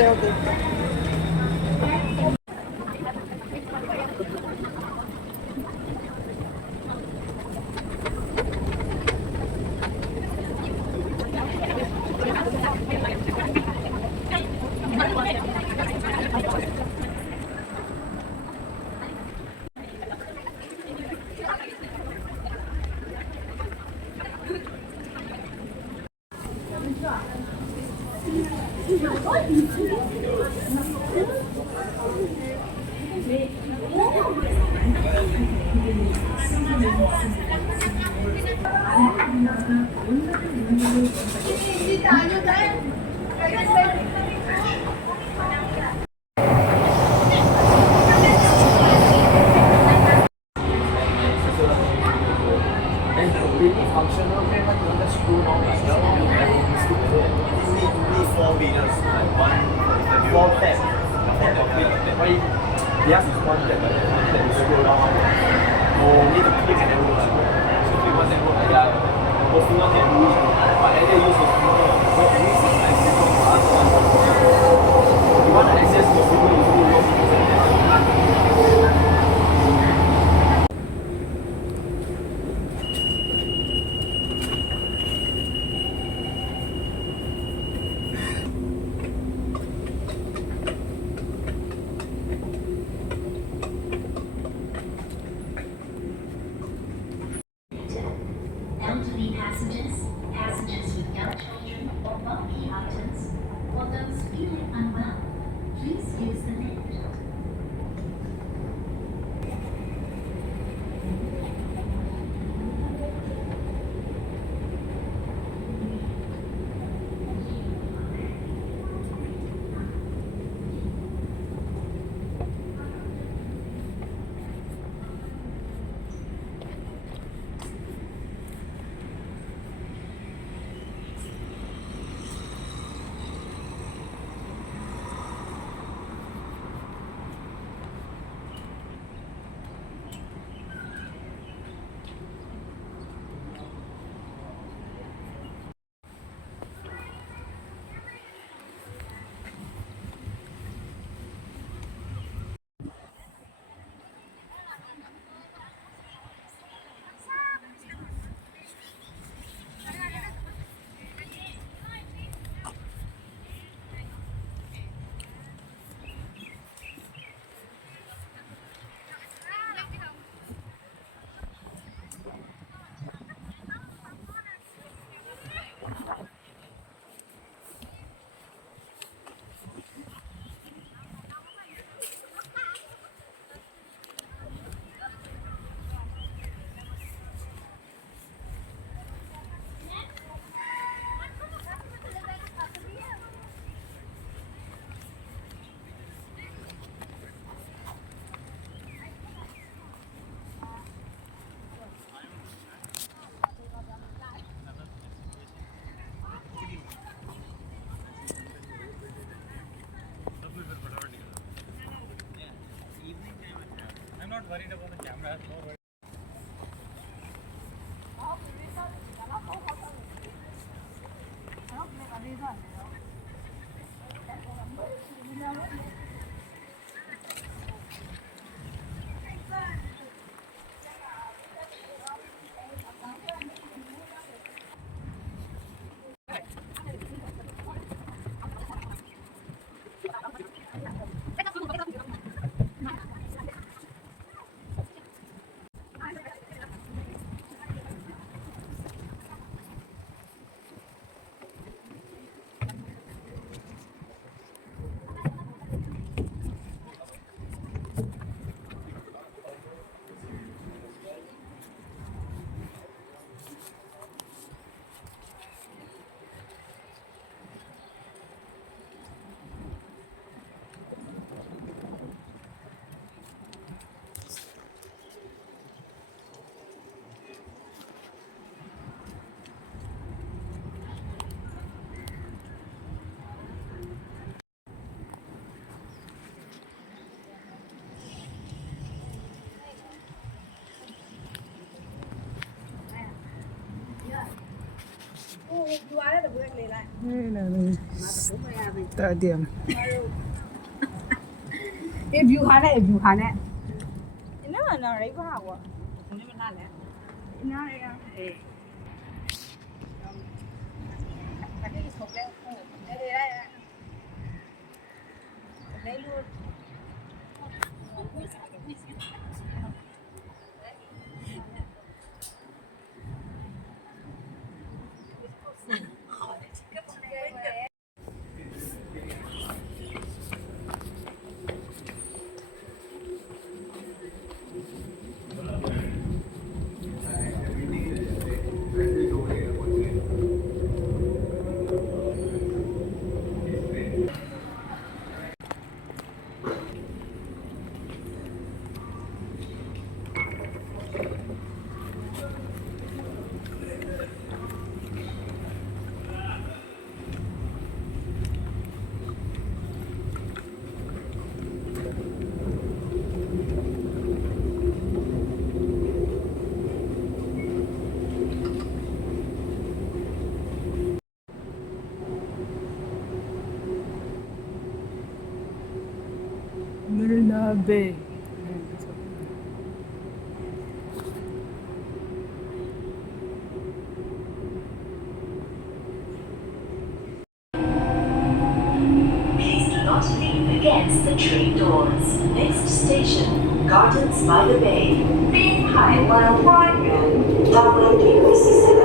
OK。functional okay, but you just screw down like that. Only 4 meters, like one 4 step. Why theirs is 1 step, but that is screw down. Oh, need to click and then go like so click once and go like yeah. Both finger can move, but either use the finger. So at least it's like simple for us. You want to access the finger, you do your finger. Elderly passengers, passengers with young children or bulky items, or those feeling unwell, please use the lift. I'm not worried about the camera. No worries. Doare là bữa này lại Stadium. A view खाना है view खाना है इन्हें ना रही बाहर हुआ उन्हें बना ले इन्हें यार ए ताकि इस होटल ए ले लो Marina Bay. Please do not lean against the train doors. Next station, Gardens by the Bay. 滨海湾花园 WD67